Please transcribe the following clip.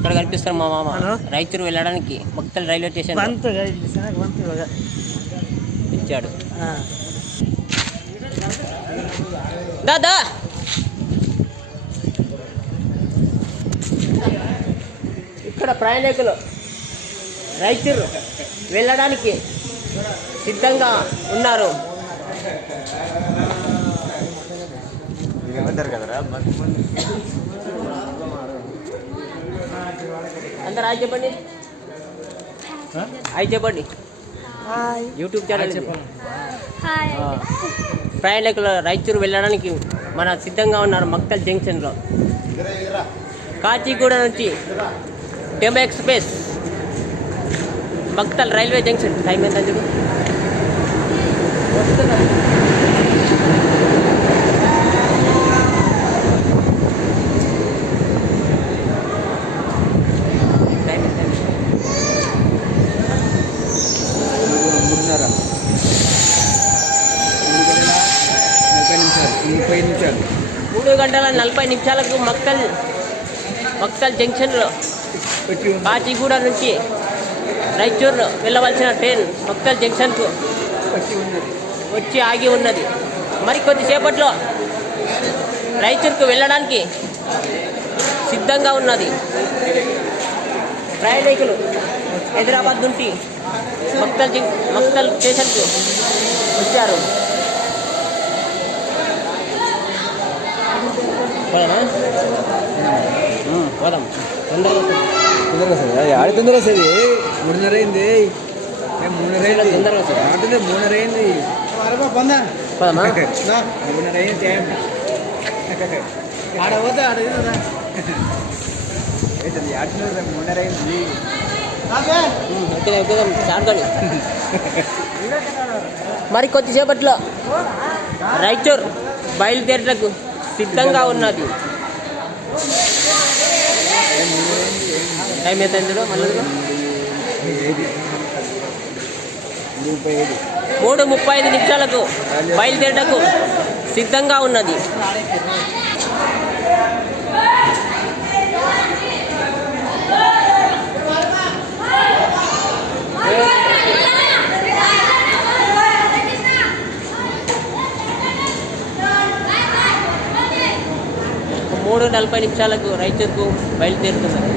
ఇక్కడ కనిపిస్తారు మా మామ రాయచూరు వెళ్ళడానికి మక్తల్ రైల్వే స్టేషన్ ఇచ్చాడు. దాదా ఇక్కడ ప్రయాణికులు రాయచూరు వెళ్ళడానికి సిద్ధంగా ఉన్నారు. అందరు హాయ్ చెప్పండి, హాయ్ చెప్పండి. యూట్యూబ్ ఛానల్ ప్రయాణికులు రాయచూరు వెళ్ళడానికి మన సిద్ధంగా ఉన్నారు. మక్తల్ జంక్షన్లో కాచిగూడ నుంచి demo express Makthal railway junction. Time ఎంత చూడు. మూడు గంటల 40 నిమిషాలకు మక్తల్ జంక్షన్లో కాచిగూడ నుంచి రాయచూరు వెళ్ళవలసిన ట్రైన్ మక్తల్ జంక్షన్కు వచ్చి ఆగి ఉన్నది. మరికొద్దిసేపట్లో రాయచూరుకు వెళ్ళడానికి సిద్ధంగా ఉన్నది. ప్రయాణికులు హైదరాబాద్ నుండి మక్తల్ స్టేషన్కు వచ్చారు. పోదాం ఆడి తొందర వస్తుంది. 3:30 అయింది. 3:30 అయింది. 3:30 అయింది. 3:30 అయింది. ఆడ పోతే ఆడ 3:30 అయింది. మరి కొద్దిసేపట్లో రాయచూర్ బయలుదేరటకు సిద్ధంగా ఉన్నది. టైం ఎంత అయిందో మళ్ళీ 3:35 నిమిషాలకు బయలుదేరటకు సిద్ధంగా ఉన్నది. మూడు 40 నిమిషాలకు రాయచూరుకు బయలుదేరుతున్నారు.